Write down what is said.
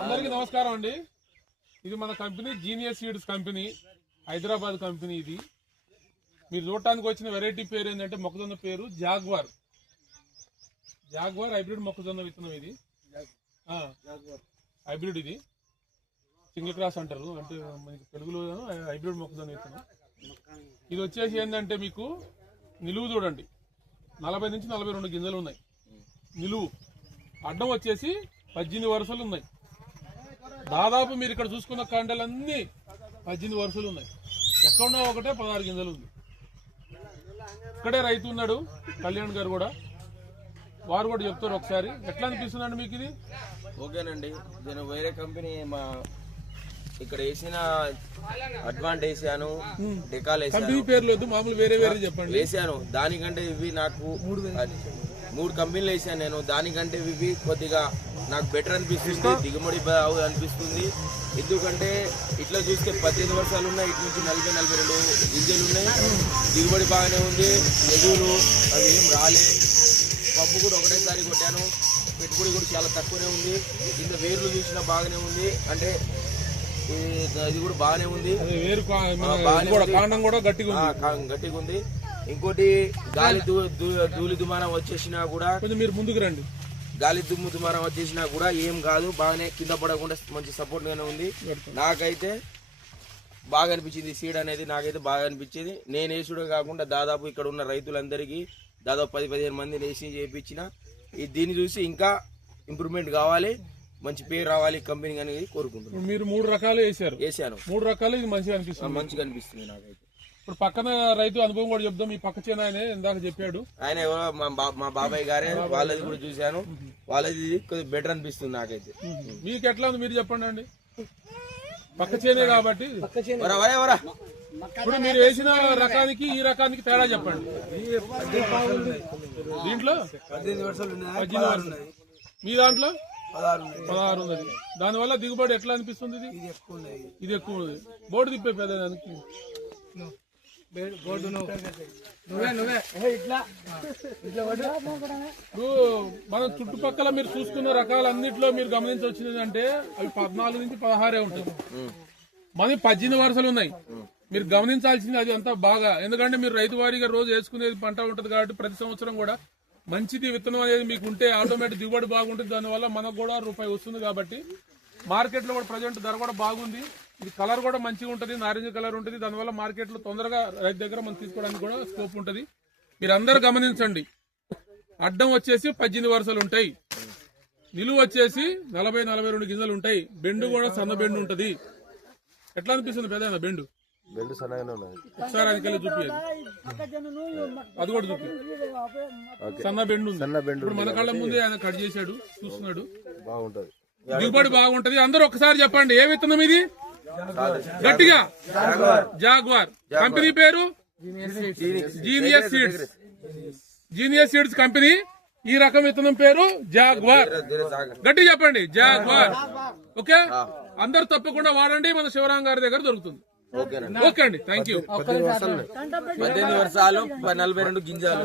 అందరికీ నమస్కారం అండి. ఇది మన company genius seeds company, Hyderabad company. ఇది మీరు చూడటానికి వచ్చిన వెరైటీ పేరు ఏంటంటే మొక్కజొన్న పేరు జాగ్వార్. జాగ్వార్ హైబ్రిడ్ మొక్కజొన్న విత్తనం. ఇది హైబ్రిడ్, ఇది సింగిల్ క్రాస్ అంటారు, అంటే మనకి తెలుగులో హైబ్రిడ్ మొక్కజొన్న విత్తనం. ఇది వచ్చేసి ఏంటంటే మీకు నిలువు చూడండి, 40 నుంచి 42 గింజలు ఉన్నాయి నిలువు. అడ్డం వచ్చేసి 18 వరుసలు ఉన్నాయి. దాదాపు మీరు ఇక్కడ చూసుకున్న కాండలన్నీ 18 వరుసలు ఉన్నాయి. ఎక్కడున్నా ఒకటే 16 గింజలు ఉంది. ఇక్కడే రైతు ఉన్నాడు కళ్యాణ్ గారు కూడా, వారు కూడా చెప్తారు. ఒకసారి ఎట్లా అనిపిస్తుందండి మీకు ఇది? ఓకేనండి, నేను వేరే కంపెనీ మా ఇక్కడ వేసిన అడ్వాంట్ వేసాను, డెకాల్ కంపెనీ పేర్లు వద్దు, మామూలు వేరే వేరే చెప్పండి. వేసాను. దానికంటే ఇవి నాకు 3 కంపెనీలు వేసాను నేను. దానికంటే ఇవి కొద్దిగా నాకు బెటర్ అనిపిస్తుంది, దిగుబడి అనిపిస్తుంది. ఎందుకంటే ఇట్లా చూస్తే 18 వర్షాలు ఉన్నాయి, ఇటు నుంచి 40-42 గింజలు ఉన్నాయి. దిగుబడి బాగానే ఉంది, ఎదువులు అవి ఏం రాలే. పప్పు కూడా ఒకటేసారి కొట్టాను, పెట్టుబడి కూడా చాలా తక్కువనే ఉంది. కింద వేర్లు చూసినా బాగానే ఉంది, అంటే ఇది కూడా బాగానే ఉంది, గట్టిగా ఉంది. ఇంకోటి గాలి ధూళి దుమారం వచ్చేసినా కూడా మీరు ముందుకు రండి, గాలి దుమారం వచ్చేసినా కూడా ఏం కాదు, బాగానే కింద పడకుండా మంచి సపోర్ట్ గానే ఉంది. నాకైతే బాగా అనిపించింది సీడ్ అనేది, నాకైతే బాగా అనిపించింది. నేను వేసుడే కాకుండా దాదాపు ఇక్కడ ఉన్న రైతులందరికీ దాదాపు 10-15 మందిని వేసి చేయించిన. దీన్ని చూసి ఇంకా ఇంప్రూవ్మెంట్ కావాలి, మంచి పేరు రావాలి కంపెనీ అనేది కోరుకుంటున్నాను. మీరు 3 రకాలు వేసాను, 3 రకాలు ఇది మంచిగా అనిపిస్తుంది నాకైతే. ఇప్పుడు పక్కన రైతు అనుభవం కూడా చెప్దాం. మీ పక్క చేను ఆయన ఇందాక చెప్పాడు, ఆయన ఎవరో మా బాబాయ్ గారే, వాళ్ళది కూడా చూశాను. వాళ్ళది కొద్దిగా బెటర్ అనిపిస్తుంది నాకైతే. మీకు ఎట్లా ఉంది మీరు చెప్పండి అండి. పక్క చేనే కాబట్టి ఇప్పుడు మీరు వేసిన రకానికి ఈ రకానికి తేడా చెప్పండి. దీంట్లో 18 వరుసలు, మీ దాంట్లో 16 ఉన్నది. దానివల్ల దిగుబడి ఎట్లా అనిపిస్తుంది? ఇది ఎక్కువ ఉంది. బోర్డు తిప్పే పెద్ద దానికి మన చుట్టుపక్కల మీరు చూసుకున్న రకాలన్నింటిలో మీరు గమనించవచ్చింది అంటే అవి 14 నుంచి 16 ఉంటాయి. మనకి 18 వరుసలు ఉన్నాయి. మీరు గమనించాల్సింది అది అంతా బాగా, ఎందుకంటే మీరు రైతు వారీగా రోజు వేసుకునేది పంట ఉంటుంది కాబట్టి ప్రతి సంవత్సరం కూడా మంచిది విత్తనం అనేది మీకు ఉంటే ఆటోమేటిక్ దిగుబడి బాగుంటుంది. దానివల్ల మనకు కూడా రూపాయి వస్తుంది. కాబట్టి మార్కెట్ లో కూడా ప్రజెంట్ ధర కూడా బాగుంది. ఇది కలర్ కూడా మంచిగా ఉంటుంది, నారింజ కలర్ ఉంటుంది. దానివల్ల మార్కెట్ లో తొందరగా రైతు దగ్గర మనం తీసుకోవడానికి కూడా స్కోప్ ఉంటుంది. మీరు అందరూ గమనించండి, అడ్డం వచ్చేసి 18 వరుసలు ఉంటాయి, నిలువ వచ్చేసి 40-42 గింజలు ఉంటాయి. బెండు కూడా సన్న బెండు ఉంటది. ఎట్లా అనిపిస్తుంది పెద్ద బెండు? ఒకసారి అది కలిసి చూపించదు, అది కూడా చూపి. సన్న బెండు ఉంది. ఇప్పుడు మన కళ్ళ ముందే ఆయన కట్ చేశాడు, చూస్తున్నాడు. దిగుబడి బాగుంటది. అందరూ ఒకసారి చెప్పండి, ఏ విత్తనం ఇది? గట్టిగా జాగ్వార్. కంపెనీ పేరు genius seeds. Genius seeds company. ఈ రకం విత్తనం పేరు జాగ్వార్. గట్టిగా చెప్పండి, జాగ్వార్. ఓకే, అందరు తప్పకుండా వాడండి. మన శివరాం గారి దగ్గర దొరుకుతుంది. ఓకే అండి, థ్యాంక్ యూ. 18 వర్షాలు 42 గింజలు.